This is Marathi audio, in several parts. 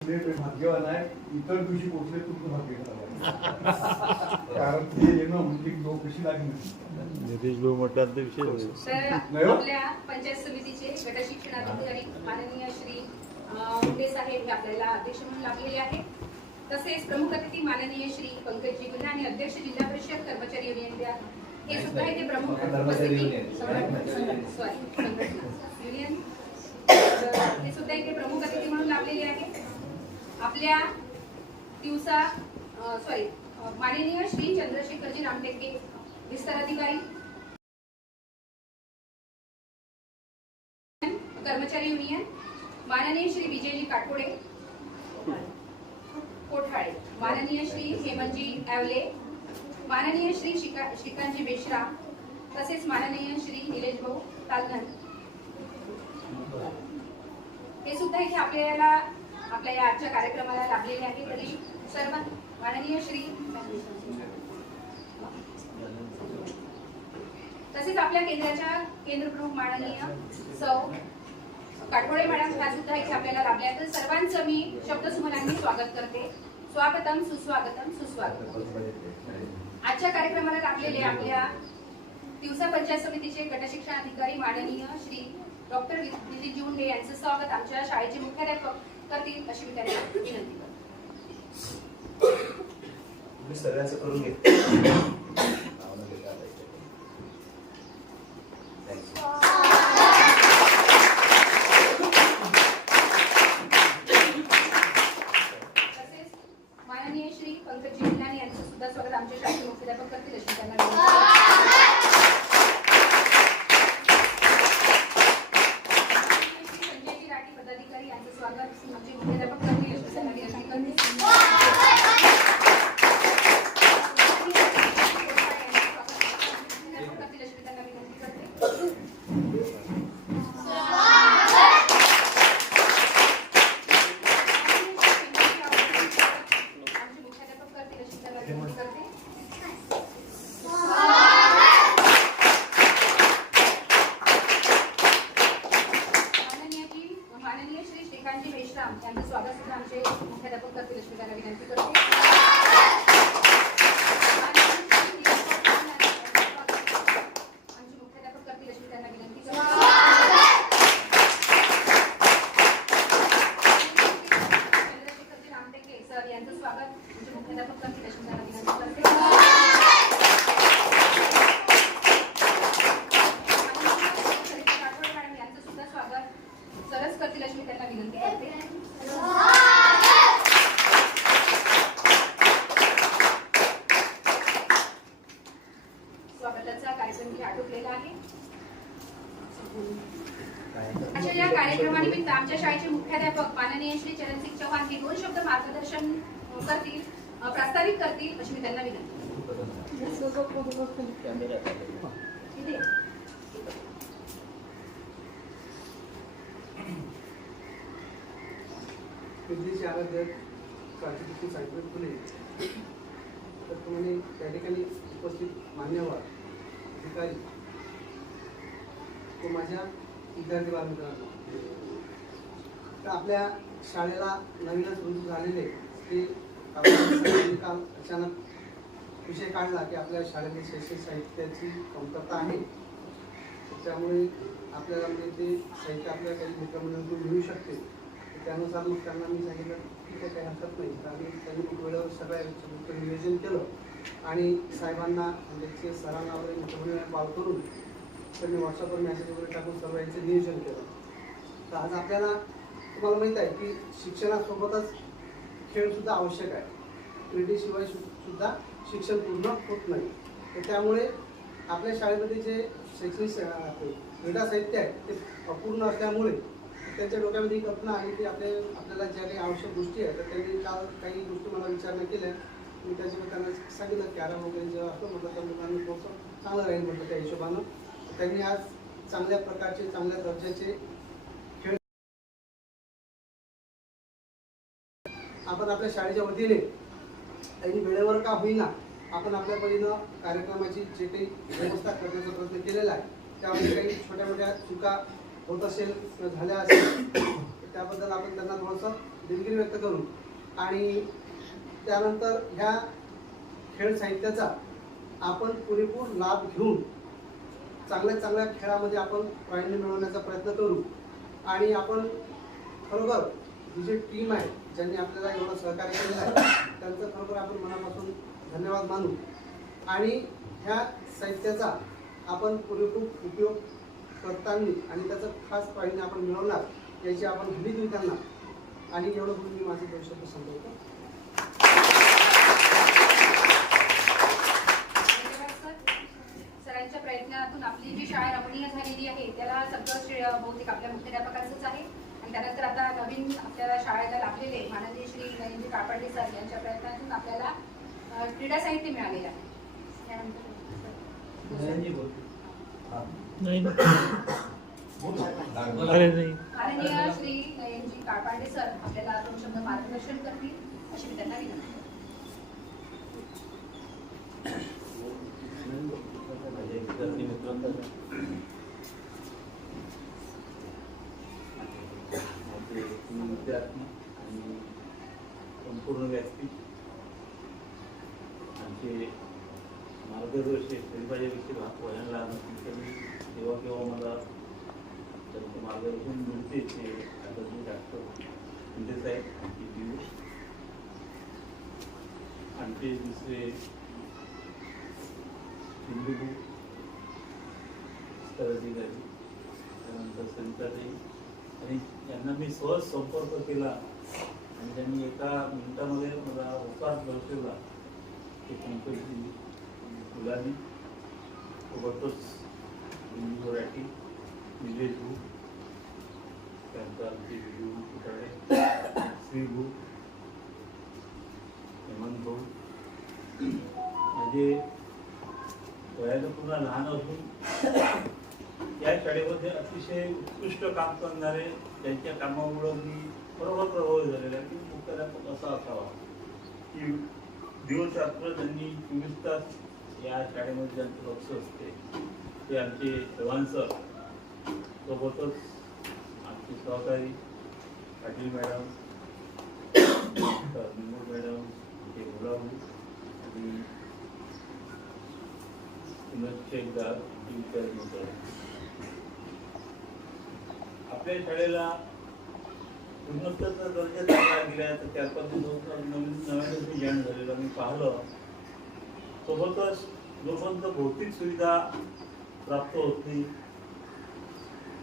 भाग्यवान आहे इतर दिवशी पोहोचले तुमचं भाग्य खराब आहे. कारण ते येणं म्हणजे लोक कशी लागली नितीश भाऊ म्हटलं ते विषय होईल. तर नाही हो? आपल्या पंचायत समितीचे गट शिक्षणाधिकारी माननीय श्री मुंडे साहेब हे आपल्याला अध्यक्ष म्हणून लागलेले आहेत तसेच प्रमुख अतिथी माननीय श्री पंकजी गुन्हा आणि अध्यक्ष जिल्हा परिषद कर्मचारी युनियन हे सुद्धा इथे प्रमुख कर्मचारी उपस्थिती- युनियन. संघटना- संघटना- sorry, संघटना. युनियन तर हे सुद्धा इथे प्रमुख अतिथी म्हणून लागलेले आहेत आपल्या दिवसा सॉरी माननीय श्री चंद्रशेखरजी रामटेके विस्तार अधिकारी. कर्मचारी युनियन माननीय श्री विजयजी काटोडे. कोठाळे. माननीय श्री हेमंतजी ॲवले माननीय श्री शिका श्रीकांतजी बेश्राम तसेच माननीय श्री निलेश भाऊ तालघन हे सुद्धा इथे आपल्याला आपल्या या आजच्या कार्यक्रमाला लाभलेले आहे. तरी सर्व माननीय श्री तसेच आपल्या केंद्राच्या केंद्रप्रमुख माननीय सौ काटोळे मॅडम ह्या सुद्धा इथे आपल्याला लाभल्या तर सर्वांचं मी शब्दसुमनांनी स्वागत करते. स्वागतम सुस्वागतम सुस्वागतम. आजच्या कार्यक्रमाला लाभलेले आपल्या दिवसा पंचायत समितीचे गटशिक्षण अधिकारी माननीय श्री डॉक्टर दिलीप मुंडे यांचं स्वागत आमच्या शाळेचे मुख्याध्यापक करतील अशी मी त्यांना विनंती करतो. तुम्ही सगळ्यांचं करून घेतो तसेच माननीय श्री पंकजी जिल्हाने यांचं सुद्धा स्वागत आमच्या शाळेचे मुख्याध्यापक करतील अशी त्यांना विनंती करते. श्री संजयजी राठी पदाधिकारी यांचं स्वागत आमचे मुख्याध्यापक करतील अशी त्यांना विनंती करते. मुख्याध्यापक करतील अशी मी त्यांना विनंती करते. आमचे मुख्याध्यापक करतील अशी त्यांना विनंती करते. माननीय जी माननीय श्री श्राम यांचं स्वागत सुद्धा आमचे मुख्याध्यापक करतील अशी त्यांना विनंती करते आमचे मुख्याध्यापक करतील अशी मी त्यांना विनंती करते चंद्रशेखरजी रामटेके सर यांचं स्वागत आमचे मुख्याध्यापक करतील अशी मी त्यांना विनंती करते राठोड मॅडम यांचं सुद्धा स्वागत सरस करतील अशी मी त्यांना विनंती करते स्वागताचा कार्यक्रम इथे आटोपलेला आहे अशा या कार्यक्रमानिमित्त आमच्या शाळेचे मुख्याध्यापक माननीय श्री चरणसिंग चव्हाण हे दोन शब्द मार्गदर्शन करतील प्रास्ताविक करतील अशी मी त्यांना विनंती विद्येचे आराध्य प्राचार्य फुले तर तुम्ही त्या ठिकाणी उपस्थित मान्यवर अधिकारी तो माझ्या विद्यार्थी बालमित्रांना तर आपल्या शाळेला नवीनच रुजू झालेले ते काल अचानक विषय काढला की आपल्या शाळेमध्ये शैक्षणिक साहित्याची कमतरता आहे. त्यामुळे आपल्याला म्हणजे ते साहित्य आपल्या काही मित्रमंडळातून मिळू शकते. त्यानुसार मग त्यांना मी सांगितलं की ते काही हरकत नाही. तर आम्ही त्यांनी मग वेळेवर सगळ्या नियोजन केलं. आणि साहेबांना म्हणजे ते सरांना वगैरे मित्रमंडळ कॉल करून त्यांनी व्हॉट्सअपवर मेसेज वगैरे टाकून सर्व यांचं नियोजन केलं. तर आज आपल्याला तुम्हाला माहीत आहे की शिक्षणासोबतच खेळसुद्धा आवश्यक आहे. क्रीडेशिवाय सुद्धा शिक्षण पूर्ण होत नाही. तर त्यामुळे आपल्या शाळेमध्ये जे शैक्षणिक क्रीडा साहित्य आहे ते अपूर्ण असल्यामुळे त्यांच्या डोक्यामध्ये ही कल्पना आली की आपल्या आपल्याला ज्या काही आवश्यक गोष्टी आहेत तर त्यांनी काल काही गोष्टी मला विचारणा केल्या. मी त्याच्यावर त्यांना सांगितलं कॅरम वगैरे जेव्हा असतो म्हटलं तर लोकांना थोडंसं चांगलं राहील म्हटलं त्या हिशोबानं. त्यांनी आज चांगल्या प्रकारचे चांगल्या दर्जाचे आपण आपल्या शाळेच्या वतीने त्यांनी वेळेवर का होईना आपण आपल्या परीनं कार्यक्रमाची जे काही व्यवस्था करण्याचा प्रयत्न केलेला आहे त्यामध्ये काही छोट्या मोठ्या चुका होत असेल झाल्या असेल तर त्याबद्दल आपण त्यांना थोडंसं दिलगिरी व्यक्त करू. आणि त्यानंतर ह्या खेळ साहित्याचा आपण पुरेपूर लाभ घेऊन चांगल्या चांगल्या खेळामध्ये आपण प्रावीण्य मिळवण्याचा प्रयत्न करू. आणि आपण खरोखर ही जी टीम आहे ज्यांनी आपल्याला एवढं सहकार्य केलेलं आहे त्यांचं खरोखर आपण मनापासून धन्यवाद मानू. आणि ह्या साहित्याचा आपण पुरेपूर उपयोग करताना आणि त्याचं खास पाहिजे आपण मिळवणार याची आपण हमी देऊ त्यांना. आणि एवढं म्हणून मी माझं भविष्य शब्द सरांच्या प्रयत्नातून आपली जी शाळा रमणीय झालेली आहे त्याला सगळं श्रेय बहुतेक आपल्या मुख्याध्यापकांचंच आहे. त्यानंतर आता नवीन आपल्याला शाळेला लाभलेले माननीय श्री नरेंद्र कापाडे सर यांच्या प्रयत्नातून आपल्याला क्रीडा साहित्य मिळालेलं आहे. माननीय श्री नयनजी काळपांडे सर आपल्याला दोन शब्द मार्गदर्शन करतील अशी मी त्यांना विनंती करते. माझे विद्यार्थी मित्रांनो माझे तीन विद्यार्थी आणि संपूर्ण व्यासपीठ आमचे मार्गदर्शक गणिताच्यापेक्षा भाग वळण लहान असतील तरी जेव्हा केव्हा मला त्यांचं मार्गदर्शन मिळते ते आदरणीय डॉक्टर शिंदे साहेब आमचे आमचे दुसरे हिंदू अधिकारी त्यानंतर सविताताई आणि त्यांना मी सहज संपर्क केला आणि त्यांनी एका मिनिटामध्ये मला होकार दर्शवला ते पंकजी फुलानी सोबतच हिंदू मराठी निलेश भू त्यांचा आमचे पुतळे श्रीभू हेमंत भाऊ म्हणजे वयानं पुन्हा लहान असून या शाळेमध्ये अतिशय उत्कृष्ट काम करणारे त्यांच्या कामामुळं मी बरोबर प्रभावित झालेला आहे. की मुख्याध्यापक असा असावा. की दिवस रात्र त्यांनी चोवीस तास या शाळेमध्ये ज्यांचं लक्ष असते. ते आमचे चव्हाण सर. सोबतच आमचे सहकारी पाटील मॅडम निमूर मॅडम आमचे गुलाबू आणि एकदा विचार आपल्या शाळेला उन्नतचा दर्जा चांगला गेला तर त्यापासून नवीन नव्याने मी जॉईन झालेलं मी पाहिलं. सोबतच जोपर्यंत भौतिक सुविधा प्राप्त होती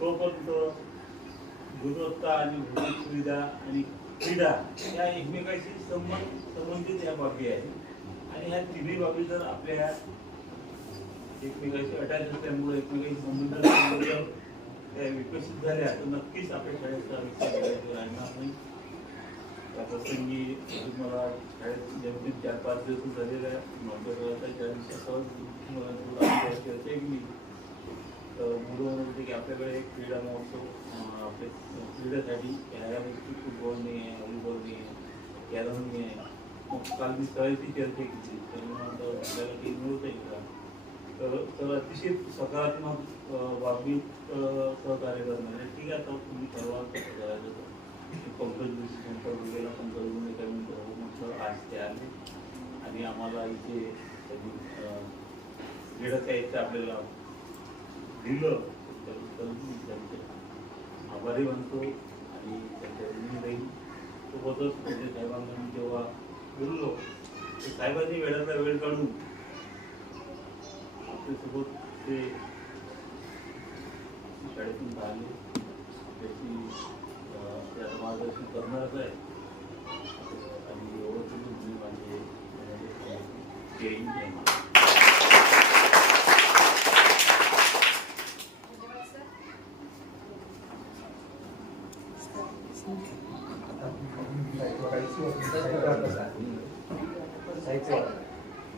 तोपर्यंत गुणवत्ता आणि भौतिक सुविधा आणि क्रीडा या एकमेकाशी संबंध संबंधित या बाबी आहेत. आणि ह्या तिन्ही बाबी जर आपल्या ह्या एकमेकाशी अटॅच असल्यामुळे एकमेकाशी संबंध त्या विकसित झाल्या तर नक्कीच आपल्या शाळेचा विकास करायचा राहणार नाही. त्या प्रसंगी अजून मला शाळेत जेमतेम चार पाच दिवस झालेल्या नोकरी त्या दिवशी सहज मी मुलं होते की आपल्याकडे एक क्रीडा महोत्सव आपले क्रीडेसाठी ह्या फुटबॉल नाही आहे व्हॉलीबॉल नाही आहे कॅरम नाही आहे. मग काल मी सहजची चर्चा केली तर म्हणतो आपल्याला टीम मिळत आहे का? तर तर अतिशय सकारात्मक बाबी सहकार्य करणार आहे म्हणजे ठीक आहे आता तुम्ही सर्वात कसं करायचं. तर. पंकज वगैरे पण केला पंकज जोशी म्हटलं आज ते आले. आणि आम्हाला इथे क्रीडा साहित्य आपल्याला दिलं त्याबद्दल मी त्यांचे आभारी मानतो आणि त्यांच्या ऋणी राहील सोबतच म्हणजे साहेबांना मी जेव्हा बोललो तर साहेबांनी वेळाचा वेळ काढून आपल्यासोबत ते शाळेतून राहिले त्याची त्याचं मार्गदर्शन करणारच आहे आणि एवढं तुम्ही मी माझे माझे जय हिंद, जय महाराष्ट्र. धन्यवाद सर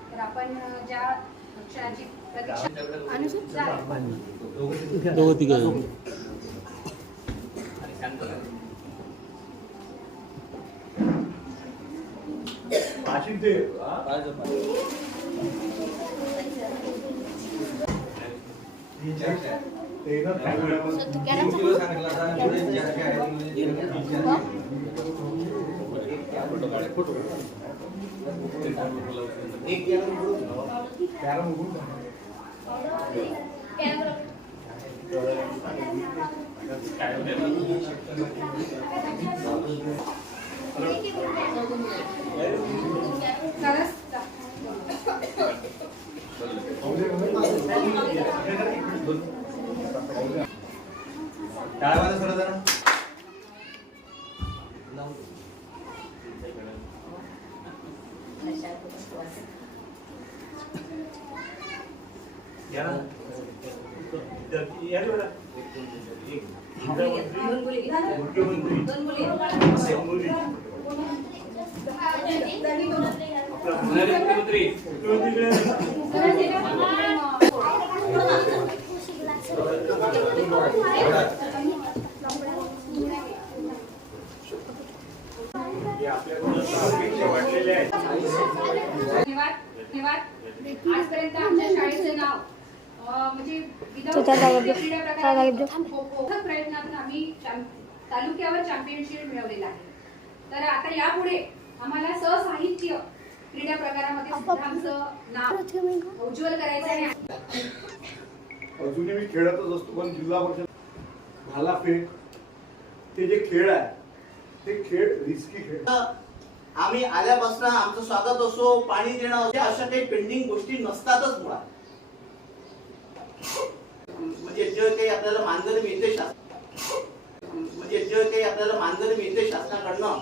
तर आपण अ, ज्या क्षणाची प्रतीक्षा अनुसूचित झाली. दोघं तिघं वाशिम ते हा? तीन कॅरम उघडून Quebra. आहेत धन्यवाद आजपर्यंत आमच्या शाळेचं नाव प्रयत्नातून आम्ही तालुक्यावर चॅम्पियनशिप मिळवलेला आहे. तर आता यापुढे आम्हाला सहसाहित्य क्रीडा प्रकारामध्ये सुद्धा आमचं नाव उज्ज्वल करायचं आहे. अजूनही मी खेळतच असतो पण जिल्हा परिषद भालाफेक ते जे खेळ आहे ते खेळ रिस्की खेळ. आम्ही आल्यापासून आमचं स्वागत असो पाणी देणं असो अशा काही पेंडिंग गोष्टी नसतातच मुळात. म्हणजे जे काही आपल्याला मानधन मिळते शासन म्हणजे जे काही आपल्याला मानधन मिळते शासनाकडनं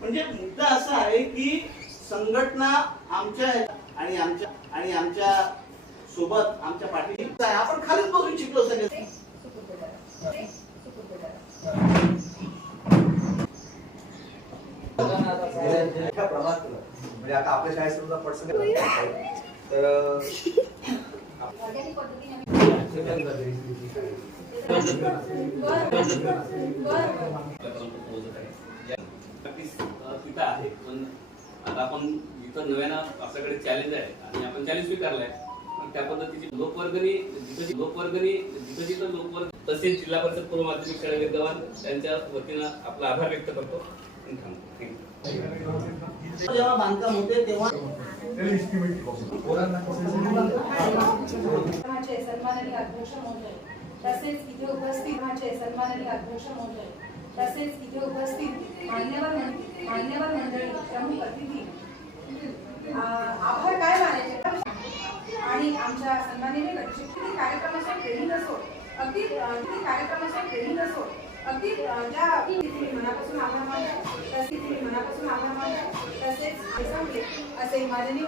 म्हणजे मुद्दा असा आहे की संघटना आमच्या आणि आमच्या आणि आमच्यासोबत आमच्या पाठी आपण खालीच बसून शिकलो सगळे. मोठ्या प्रमाणात म्हणजे आता आपल्या शाळेत समजा पटसंख्या तर तिथं आहे पण आता आपण जिथं नव्यानं आपल्याकडे चॅलेंज आहे आणि आपण चॅलेंज स्वीकारलाय पण त्या पद्धतीची लोकवर्गणी जिथं लोकवर्गणी जिथं जिथं लोकवर्ग तसेच जिल्हा परिषद पूर्व माध्यमिक शाळा विद्यमान त्यांच्या वतीनं आपला आभार व्यक्त करतो थँक्यू जेव्हा बांधकाम होते तेव्हा सन्माननीय अध्यक्ष महोदय तसेच इथे उपस्थित माझे सन्माननीय अध्यक्ष महोदय तसेच इथे उपस्थित मान्यवर मान्यवर मंडळी प्रमुख अतिथी आभार काय मानायचे? आणि आमच्या सन्माननीय गटचे किती कार्यक्रमाच्या ट्रेनिंग असो अगदी किती कार्यक्रमाच्या ट्रेनिंग असो अगदी ज्या तिथे मनापासून आभार मानतो तसे तिथे मनापासून आभार मानतो तसेच हे असे माननीय